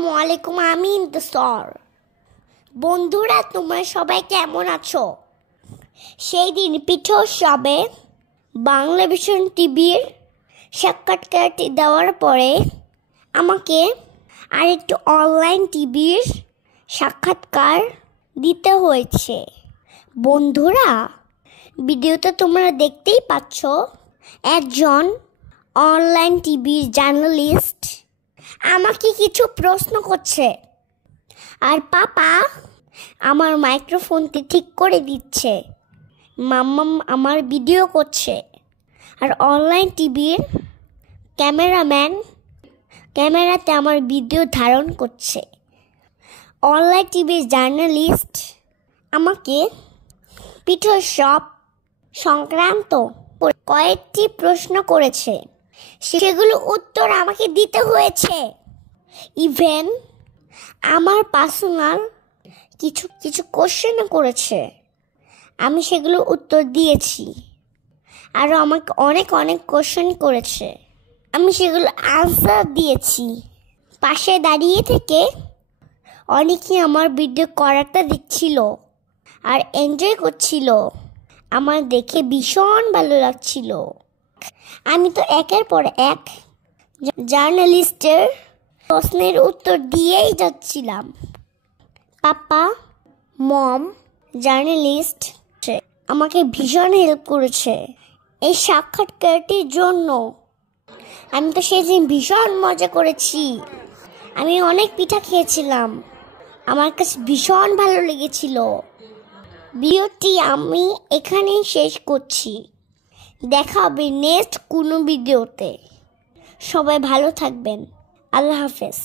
আসসালামু আলাইকুম, আমি ইন্তসর। বন্ধুরা, তোমরা সবাই কেমন আছো? সেই দিন পিঠোৎসবে বাংলা ভিশন টিভির সাক্ষাৎকারটি দেওয়ার পরে আমাকে আরেকটু অনলাইন টিভির সাক্ষাৎকার দিতে হয়েছে। বন্ধুরা, ভিডিওতে তোমরা দেখতেই পাচ্ছ একজন অনলাইন টিভির জার্নালিস্ট আমাকে কিছু প্রশ্ন করছে, আর পাপা আমার মাইক্রোফোনটি ঠিক করে দিচ্ছে। মাম্মা আমার ভিডিও করছে, আর অনলাইন টিভির ক্যামেরাম্যান ক্যামেরাতে আমার ভিডিও ধারণ করছে। অনলাইন টিভির জার্নালিস্ট আমাকে পিঠোৎসব সংক্রান্ত কয়েকটি প্রশ্ন করেছে, সেগুলো উত্তর আমাকে দিতে হয়েছে। ইভেন আমার পার্সোনাল কিছু কোশ্চেনও করেছে, আমি সেগুলো উত্তর দিয়েছি। আরও আমাকে অনেক কোশ্চেন করেছে, আমি সেগুলো আনসার দিয়েছি। পাশে দাঁড়িয়ে থেকে অনেকেই আমার ভিডিও করাটা দেখছিল আর এনজয় করছিল। আমার দেখে ভীষণ ভালো লাগছিল। আমি তো একের পর এক জার্নালিস্টের প্রশ্নের উত্তর দিয়েই যাচ্ছিলাম। পাপা, মম, জার্নালিস্ট আমাকে ভীষণ হেল্প করেছে এই সাক্ষাৎকারটির জন্য। আমি তো সেদিন ভীষণ মজা করেছি। আমি অনেক পিঠা খেয়েছিলাম, আমার কাছে ভীষণ ভালো লেগেছিল। ভিডিওটি আমি এখানেই শেষ করছি। দেখা হবে নেক্সট কোনো ভিডিওতে। সবাই ভালো থাকবেন। আল্লাহ হাফেজ।